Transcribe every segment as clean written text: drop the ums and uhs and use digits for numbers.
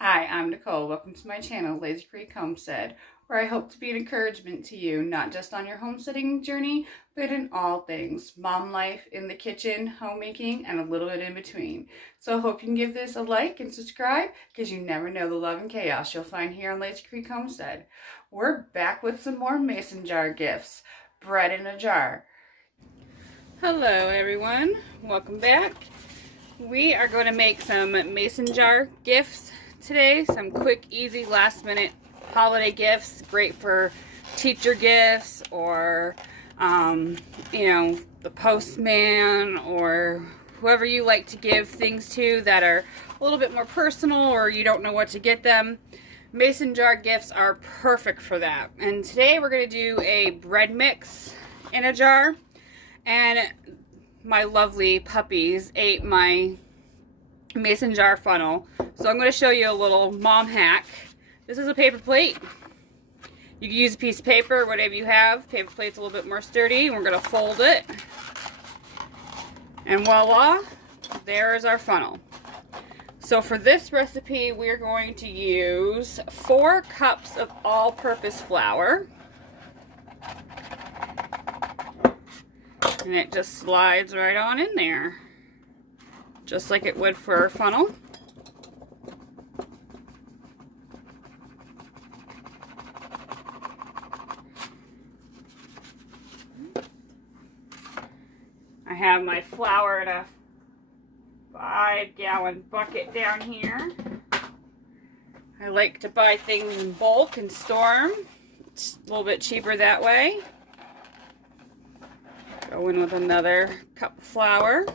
Hi, I'm Nicole. Welcome to my channel, Lazy Creek Homestead, where I hope to be an encouragement to you, not just on your homesteading journey, but in all things, mom life, in the kitchen, homemaking, and a little bit in between. So I hope you can give this a like and subscribe, because you never know the love and chaos you'll find here on Lazy Creek Homestead. We're back with some more mason jar gifts, bread in a jar. Hello everyone, welcome back. We are going to make some mason jar gifts today. Some quick, easy, last minute holiday gifts. Great for teacher gifts or, you know, the postman or whoever you like to give things to that are a little bit more personal or you don't know what to get them. Mason jar gifts are perfect for that. And today we're going to do a bread mix in a jar. And my lovely puppies ate my mason jar funnel. So I'm going to show you a little mom hack. This is a paper plate. You can use a piece of paper, whatever you have. Paper plate's a little bit more sturdy. We're going to fold it. And voila, there is our funnel. So for this recipe, we're going to use 4 cups of all-purpose flour. And it just slides right on in there, just like it would for a funnel. I have my flour in a 5-gallon bucket down here. I like to buy things in bulk and store them. It's a little bit cheaper that way. Go in with another cup of flour.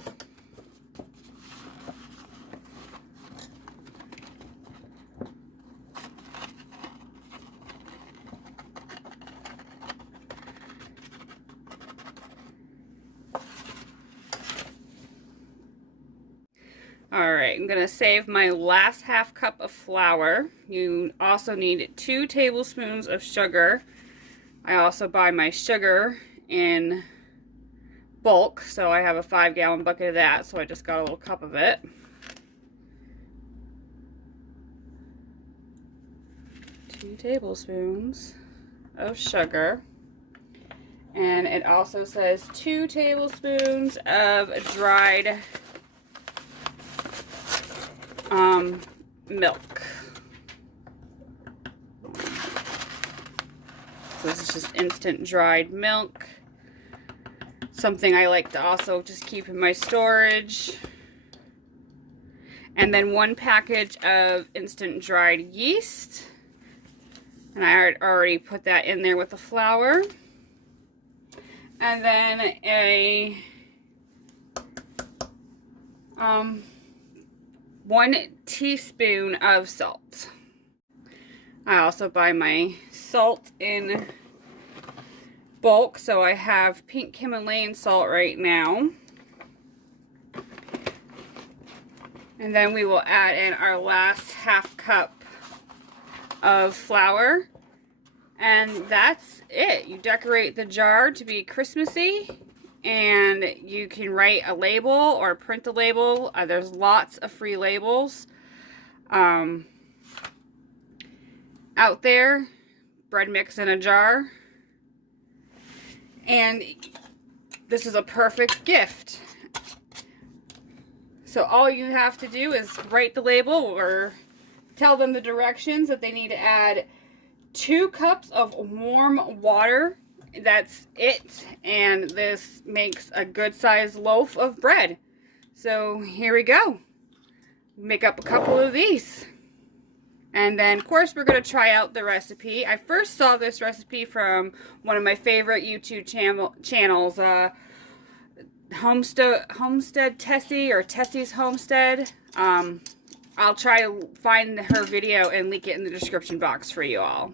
Alright, I'm going to save my last half cup of flour. You also need 2 tablespoons of sugar. I also buy my sugar in bulk, so I have a 5-gallon bucket of that, so I just got a little cup of it. Two tablespoons of sugar. And it also says 2 tablespoons of dried milk. So this is just instant dried milk. Something I like to also just keep in my storage. And then 1 package of instant dried yeast. And I already put that in there with the flour. And then a 1 teaspoon of salt. I also buy my salt in bulk, so I have pink Himalayan salt right now. And then we will add in our last half cup of flour. And that's it. You decorate the jar to be Christmassy, and you can write a label or print a label. There's lots of free labels out there. Bread mix in a jar. And this is a perfect gift. So all you have to do is write the label or tell them the directions that they need to add 2 cups of warm water. That's it. And this makes a good sized loaf of bread. So here we go. Make up a couple of these. And then, of course, we're going to try out the recipe. I first saw this recipe from one of my favorite YouTube channels, Homestead Tessie or Tessie's Homestead. I'll try to find her video and link it in the description box for you all.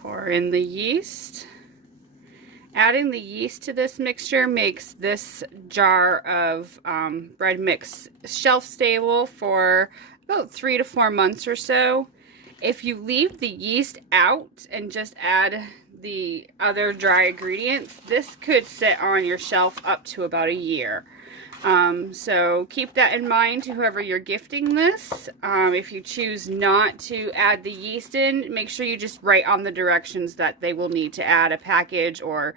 Pour in the yeast. Adding the yeast to this mixture makes this jar of bread mix shelf stable for about 3 to 4 months or so. If you leave the yeast out and just add the other dry ingredients, this could sit on your shelf up to about a year. So keep that in mind to whoever you're gifting this. If you choose not to add the yeast in, make sure you just write on the directions that they will need to add a package or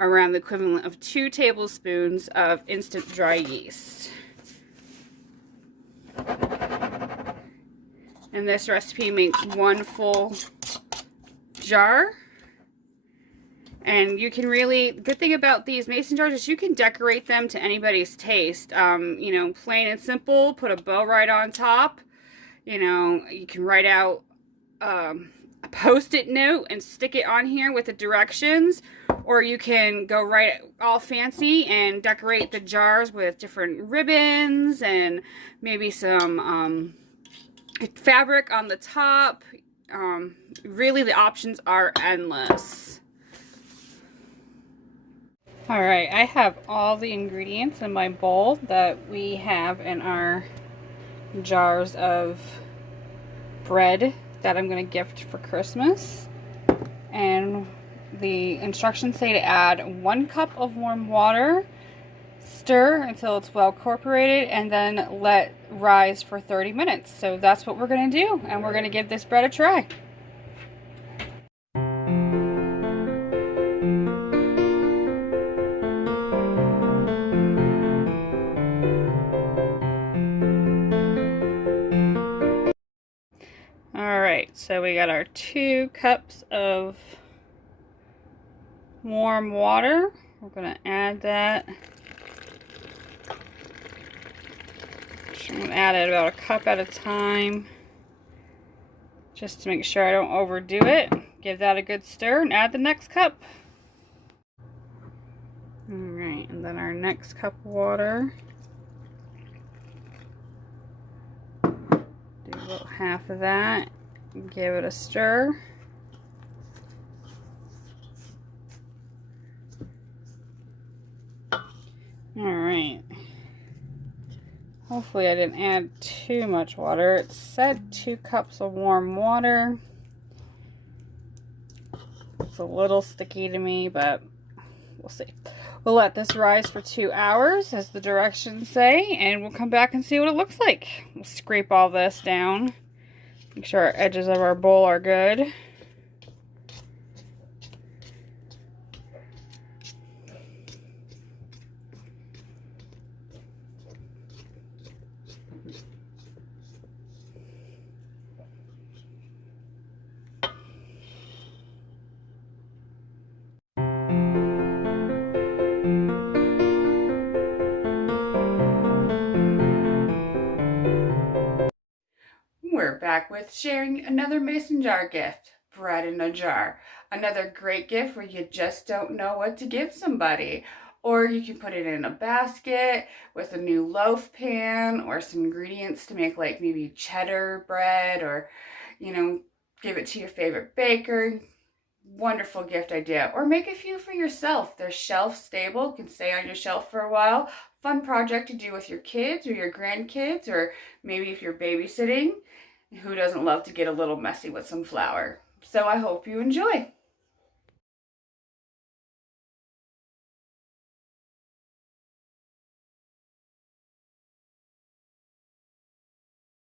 around the equivalent of 2 tablespoons of instant dry yeast. And this recipe makes 1 full jar. And you can really, good thing about these mason jars is you can decorate them to anybody's taste. You know, plain and simple, put a bow right on top. You know, you can write out a post-it note and stick it on here with the directions. Or you can go right all fancy and decorate the jars with different ribbons and maybe some fabric on the top. Really, the options are endless. Alright, I have all the ingredients in my bowl that we have in our jars of bread that I'm going to gift for Christmas. And the instructions say to add 1 cup of warm water, stir until it's well incorporated, and then let rise for 30 minutes. So that's what we're going to do, and we're going to give this bread a try. Alright, so we got our 2 cups of warm water. We're going to add that. I'm going to add it about 1 cup at a time, just to make sure I don't overdo it. Give that a good stir and add the next cup. Alright, and then our next cup of water. Do about half of that. Give it a stir. Alright. Hopefully I didn't add too much water. It said 2 cups of warm water. It's a little sticky to me, but we'll see. We'll let this rise for 2 hours, as the directions say, and we'll come back and see what it looks like. We'll scrape all this down. Make sure our edges of our bowl are good. We're back with sharing another mason jar gift, bread in a jar. Another great gift where you just don't know what to give somebody. Or you can put it in a basket with a new loaf pan or some ingredients to make like maybe cheddar bread, or, you know, give it to your favorite baker. Wonderful gift idea. Or make a few for yourself. They're shelf stable, can stay on your shelf for a while. Fun project to do with your kids or your grandkids, or maybe if you're babysitting. Who doesn't love to get a little messy with some flour? So I hope you enjoy.